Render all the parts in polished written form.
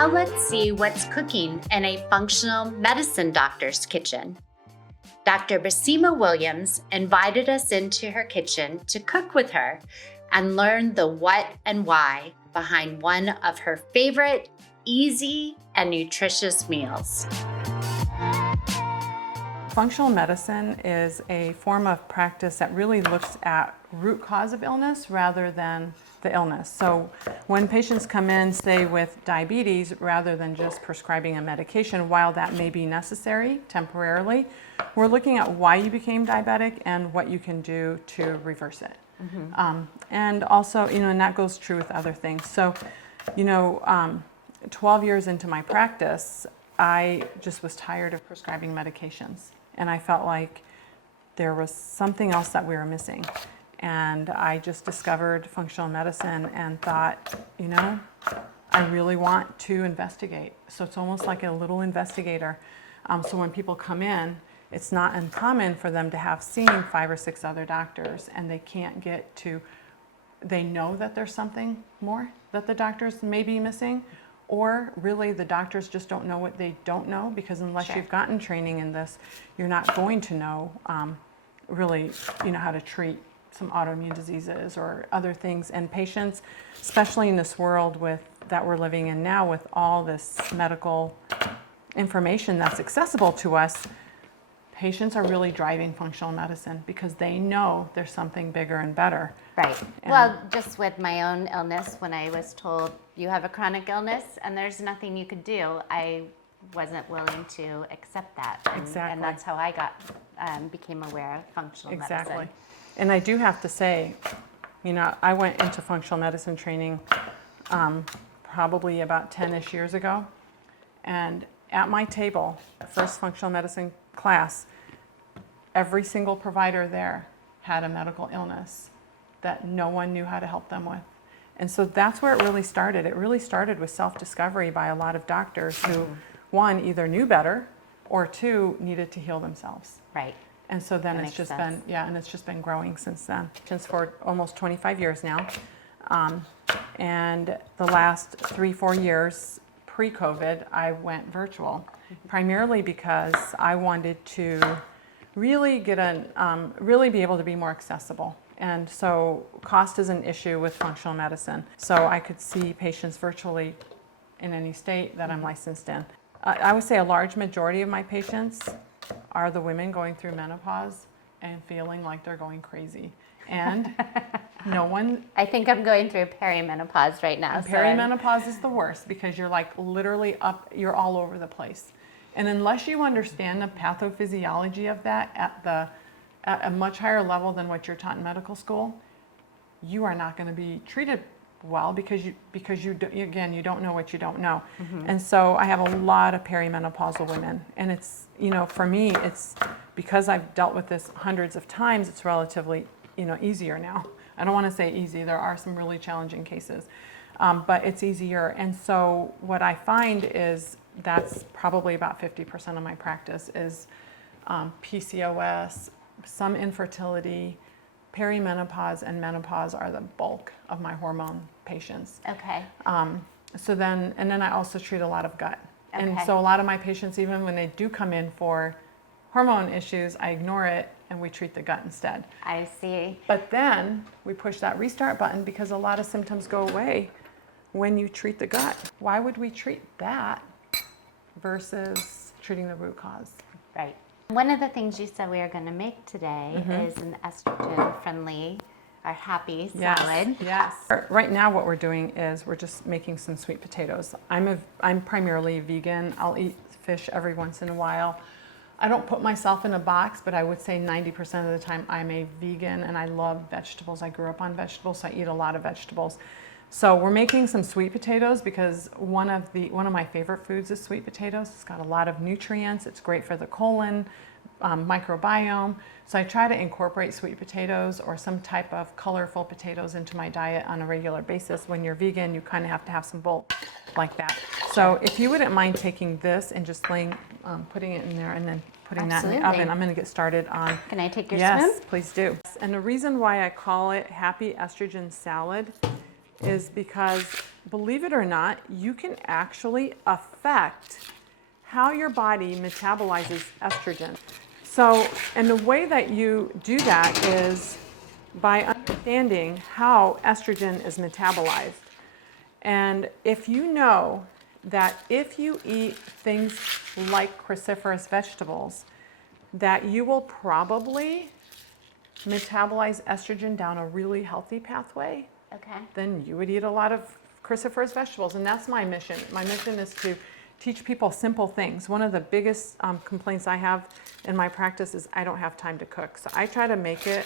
Now let's see what's cooking in a functional medicine doctor's kitchen. Dr. Basima Williams invited us into her kitchen to cook with her and learn the what and why behind one of her favorite, easy, and nutritious meals. Functional medicine is a form of practice that really looks at root cause of illness rather than the illness. So when patients come in, say with diabetes, rather than just prescribing a medication, while that may be necessary temporarily, we're looking at why you became diabetic and what you can do to reverse it. And also, and that goes true with other things. So, 12 years into my practice, I just was tired of prescribing medications. And I felt like there was something else that we were missing. And I just discovered functional medicine and thought, I really want to investigate. So it's almost like a little investigator. So when people come in, it's not uncommon for them to have seen 5 or 6 other doctors and they can't get to, they know that there's something more that the doctors may be missing, or really the doctors just don't know what they don't know, because unless you've gotten training in this, you're not going to know really, how to treat some autoimmune diseases or other things. And patients, especially in this world that we're living in now with all this medical information that's accessible to us, patients are really driving functional medicine because they know there's something bigger and better. Right. Well, just with my own illness, when I was told you have a chronic illness and there's nothing you could do, I wasn't willing to accept that. Exactly. And that's how I became aware of functional medicine. And I do have to say, I went into functional medicine training probably about 10-ish years ago. And at my table, first functional medicine class, every single provider there had a medical illness that no one knew how to help them with. And so that's where it really started. It really started with self-discovery by a lot of doctors who, one, either knew better, or two, needed to heal themselves. Right. And so then it's just been growing since then. Since for almost 25 years now. And the last 3-4 years, pre-COVID, I went virtual, primarily because I wanted to really really be able to be more accessible. And so cost is an issue with functional medicine. So I could see patients virtually in any state that I'm licensed in. I would say a large majority of my patients are the women going through menopause and feeling like they're going crazy. And no one... I think I'm going through peri-menopause right now. Peri-menopause is the worst because you're like literally you're all over the place. And unless you understand the pathophysiology of that at a much higher level than what you're taught in medical school, you are not going to be treated well because you don't know what you don't know. And so I have a lot of perimenopausal women, and it's, for me, it's because I've dealt with this hundreds of times, it's relatively, easier now. I don't want to say easy. There are some really challenging cases, but it's easier. And so what I find is that's probably about 50% of my practice is PCOS, some infertility, perimenopause, and menopause are the bulk of my hormone patients. Okay. So then I also treat a lot of gut. Okay. And so a lot of my patients, even when they do come in for hormone issues, I ignore it and we treat the gut instead. I see. But then we push that restart button because a lot of symptoms go away when you treat the gut. Why would we treat that versus treating the root cause? Right. One of the things you said we are going to make today is an estrogen friendly or happy salad. Yes. Right now what we're doing is we're just making some sweet potatoes. I'm primarily vegan. I'll eat fish every once in a while. I don't put myself in a box, but I would say 90% of the time I'm a vegan and I love vegetables. I grew up on vegetables, so I eat a lot of vegetables. So we're making some sweet potatoes because one of my favorite foods is sweet potatoes. It's got a lot of nutrients. It's great for the colon, microbiome. So I try to incorporate sweet potatoes or some type of colorful potatoes into my diet on a regular basis. When you're vegan, you kind of have to have some bulk like that. So if you wouldn't mind taking this and just putting it in there and then putting that in the oven, I'm going to get started on... Can I take your spoon? Yes, please do. And the reason why I call it Happy Estrogen Salad is because believe it or not, you can actually affect how your body metabolizes estrogen. So, and the way that you do that is by understanding how estrogen is metabolized. And if you know that if you eat things like cruciferous vegetables, that you will probably metabolize estrogen down a really healthy pathway, Okay. then you would eat a lot of cruciferous vegetables. And that's my mission. My mission is to teach people simple things. One of the biggest complaints I have in my practice is I don't have time to cook. So I try to make it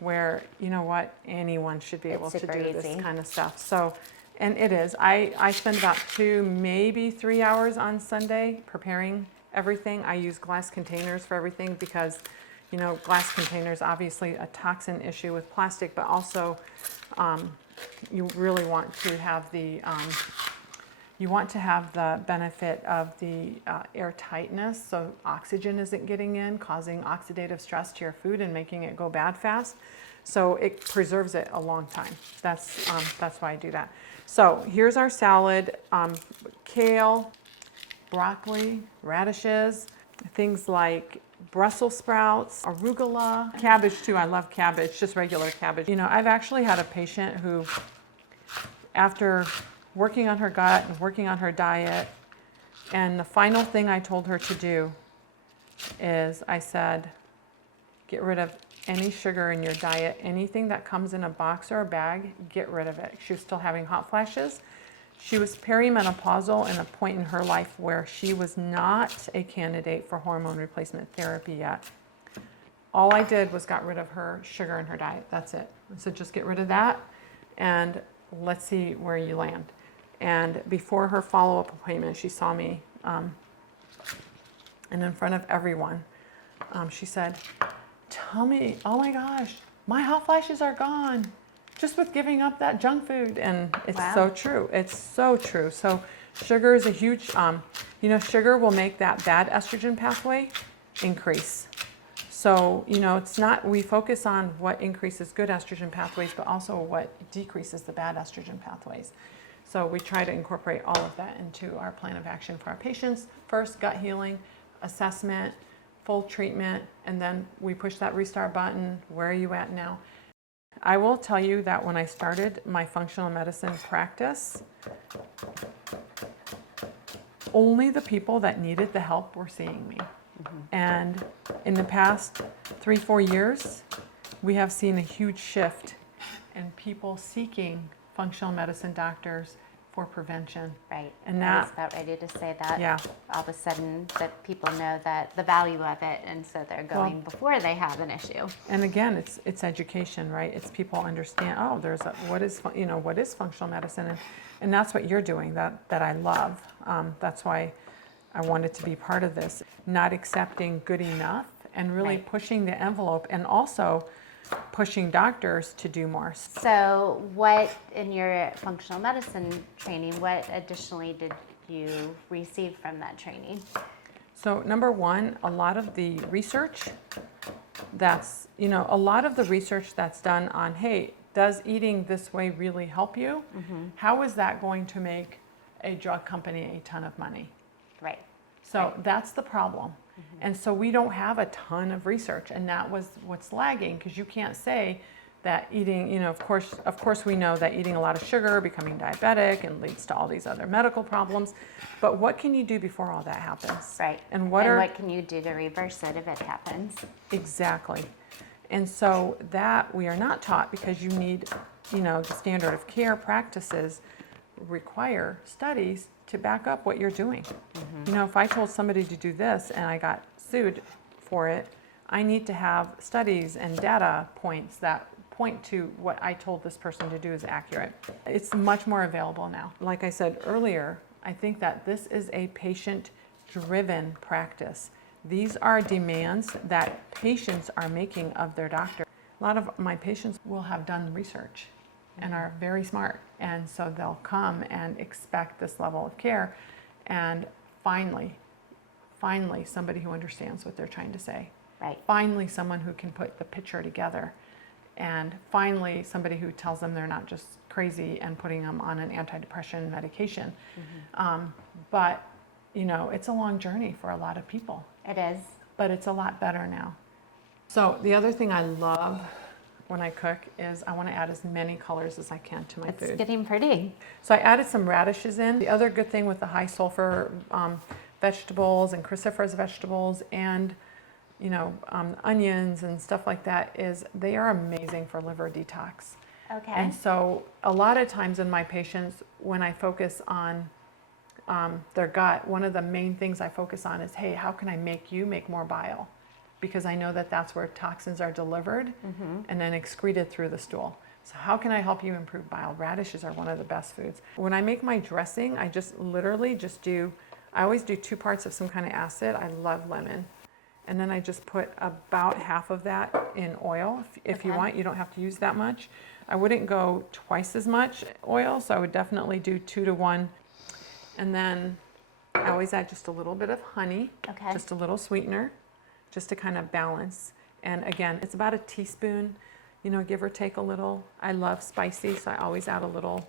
where, you know what, anyone should be able to do this kind of stuff. So, and it is. I spend about 2, maybe 3 hours on Sunday preparing everything. I use glass containers for everything because, you know, glass containers, obviously a toxin issue with plastic, but also you really want to have the benefit of the airtightness, so oxygen isn't getting in, causing oxidative stress to your food and making it go bad fast. So it preserves it a long time. That's why I do that. So here's our salad: kale, broccoli, radishes, things like Brussels sprouts, arugula, cabbage too. I love cabbage, just regular cabbage. You know, I've actually had a patient who, after working on her gut and working on her diet, and the final thing I told her to do is I said, get rid of any sugar in your diet. Anything that comes in a box or a bag, get rid of it. She was still having hot flashes. She was perimenopausal in a point in her life where she was not a candidate for hormone replacement therapy yet. All I did was got rid of her sugar in her diet. That's it. I said, just get rid of that and let's see where you land. And before her follow-up appointment, she saw me, and in front of everyone, she said, tell me, oh my gosh, my hot flashes are gone just with giving up that junk food. And it's so true. It's so true. So sugar is a huge, you know, sugar will make that bad estrogen pathway increase. So, you know, it's not, we focus on what increases good estrogen pathways, but also what decreases the bad estrogen pathways. So we try to incorporate all of that into our plan of action for our patients. First, gut healing, assessment, full treatment, and then we push that restart button. Where are you at now? I will tell you that when I started my functional medicine practice, only the people that needed the help were seeing me. Mm-hmm. And in the past 3-4 years, we have seen a huge shift in people seeking functional medicine doctors for prevention. Right. And I was about ready to say that. Yeah. All of a sudden that people know that the value of it, and so they're going before they have an issue. And again, it's education, right? It's people understand, oh, there's a, what is functional medicine, and that's what you're doing, that I love. That's why I wanted to be part of this. Not accepting good enough and really pushing the envelope, and also pushing doctors to do more. So what, in your functional medicine training, what additionally did you receive from that training? So number one, a lot of the research that's, you know, a lot of the research that's done on, hey, does eating this way really help you? Mm-hmm. How is that going to make a drug company a ton of money? Right. So that's the problem. Mm-hmm. And so we don't have a ton of research, and that was what's lagging, because you can't say that eating, you know, of course we know that eating a lot of sugar, becoming diabetic, and leads to all these other medical problems. But what can you do before all that happens? Right. And what can you do to reverse it if it happens? Exactly. And so that we are not taught, because you need, you know, the standard of care practices require studies to back up what you're doing. Mm-hmm. You know, if I told somebody to do this and I got sued for it, I need to have studies and data points that point to what I told this person to do is accurate. It's much more available now. Like I said earlier, I think that this is a patient-driven practice. These are demands that patients are making of their doctor. A lot of my patients will have done research and are very smart, and so they'll come and expect this level of care, and finally somebody who understands what they're trying to say. Right. Finally someone who can put the picture together, and finally somebody who tells them they're not just crazy and putting them on an antidepressant medication. But, you know, it's a long journey for a lot of people. It is. But it's a lot better now. So the other thing I love when I cook is I want to add as many colors as I can to my food. It's getting pretty. So I added some radishes in. The other good thing with the high sulfur vegetables and cruciferous vegetables and, you know, onions and stuff like that is they are amazing for liver detox. Okay. And so a lot of times in my patients, when I focus on their gut, one of the main things I focus on is, hey, how can I make you make more bile? Because I know that that's where toxins are delivered and then excreted through the stool. So how can I help you improve bile? Radishes are one of the best foods. When I make my dressing, I just literally just do, I always do 2 parts of some kind of acid. I love lemon. And then I just put about half of that in oil. If you want, you don't have to use that much. I wouldn't go twice as much oil, so I would definitely do 2 to 1. And then I always add just a little bit of honey, just a little sweetener, just to kind of balance. And again, it's about a teaspoon, you know, give or take a little. I love spicy, so I always add a little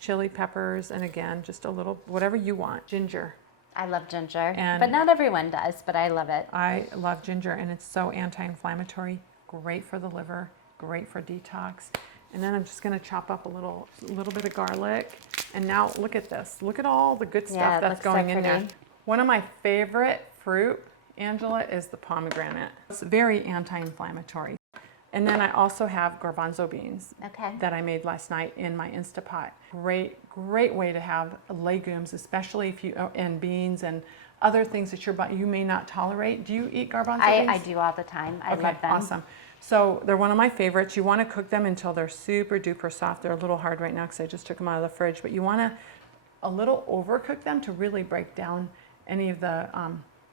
chili peppers, and again, just a little, whatever you want. Ginger. I love ginger, but not everyone does, but I love it. I love ginger, and it's so anti-inflammatory, great for the liver, great for detox. And then I'm just gonna chop up a little bit of garlic. And now look at this. Look at all the good stuff that's going in there. One of my favorite fruit, Angela, is the pomegranate. It's very anti-inflammatory. And then I also have garbanzo beans that I made last night in my Instapot. Great way to have legumes, especially if you, and beans and other things that you may not tolerate. Do you eat garbanzo beans? I do all the time. I love them. Awesome. So they're one of my favorites. You want to cook them until they're super duper soft. They're a little hard right now because I just took them out of the fridge, but you want to a little overcook them to really break down any of the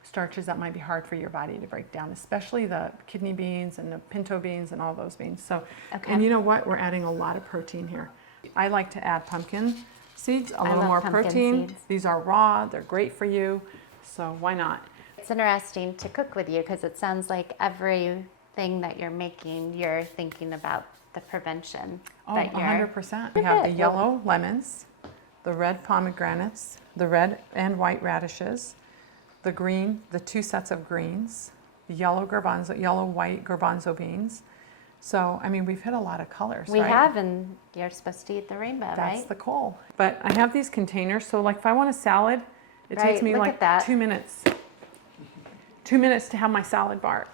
starches that might be hard for your body to break down, especially the kidney beans and the pinto beans and all those beans. So, and you know what? We're adding a lot of protein here. I like to add pumpkin seeds, a little more protein. These are raw, they're great for you, so why not? It's interesting to cook with you because it sounds like everything that you're making, you're thinking about the prevention. Oh, 100%. We have the yellow lemons, the red pomegranates, the red and white radishes, the green, the 2 sets of greens, the yellow white garbanzo beans. So, I mean, we've hit a lot of colors, We have, and you're supposed to eat the rainbow, right? That's the goal. But I have these containers, so like if I want a salad, it takes me like 2 minutes. 2 minutes to have my salad bar.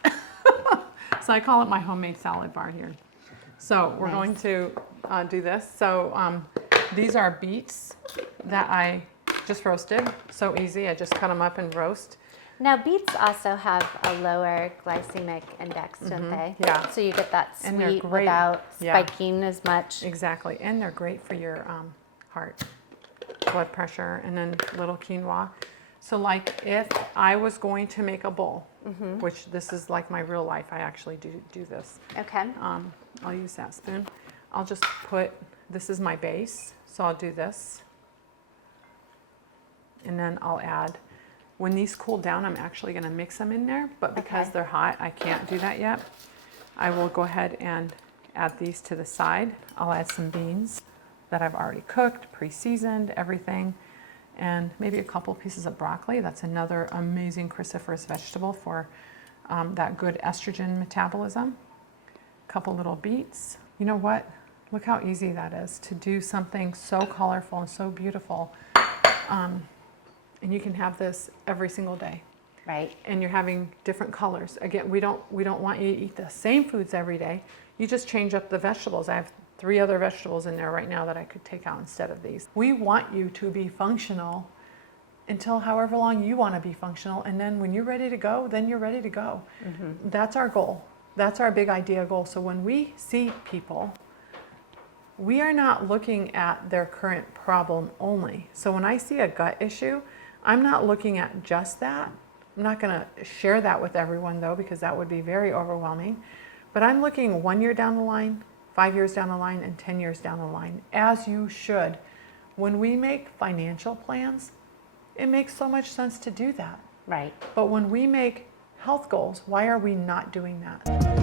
So I call it my homemade salad bar here. So we're going to do this. So these are beets that I just roasted. So easy, I just cut them up and roast. Now beets also have a lower glycemic index, don't they? Yeah. So you get that And they're sweet great. without spiking as much. Exactly, and they're great for your heart, blood pressure, and then little quinoa. So like if I was going to make a bowl, which this is like my real life, I actually do this. Okay. I'll use that spoon. I'll just put, this is my base, so I'll do this. And then I'll add, when these cool down, I'm actually gonna mix them in there, but because they're hot, I can't do that yet. I will go ahead and add these to the side. I'll add some beans that I've already cooked, pre-seasoned, everything, and maybe a couple pieces of broccoli. That's another amazing cruciferous vegetable for that good estrogen metabolism. A couple little beets. You know what? Look how easy that is to do something so colorful and so beautiful. And you can have this every single day. Right. And you're having different colors. Again, we don't want you to eat the same foods every day. You just change up the vegetables. I have 3 other vegetables in there right now that I could take out instead of these. We want you to be functional until however long you want to be functional. And then when you're ready to go, then you're ready to go. That's our goal. That's our big idea goal. So when we see people, we are not looking at their current problem only. So when I see a gut issue, I'm not looking at just that. I'm not going to share that with everyone though, because that would be very overwhelming. But I'm looking 1 year down the line, 5 years down the line, and 10 years down the line, as you should. When we make financial plans, it makes so much sense to do that. Right. But when we make health goals, why are we not doing that?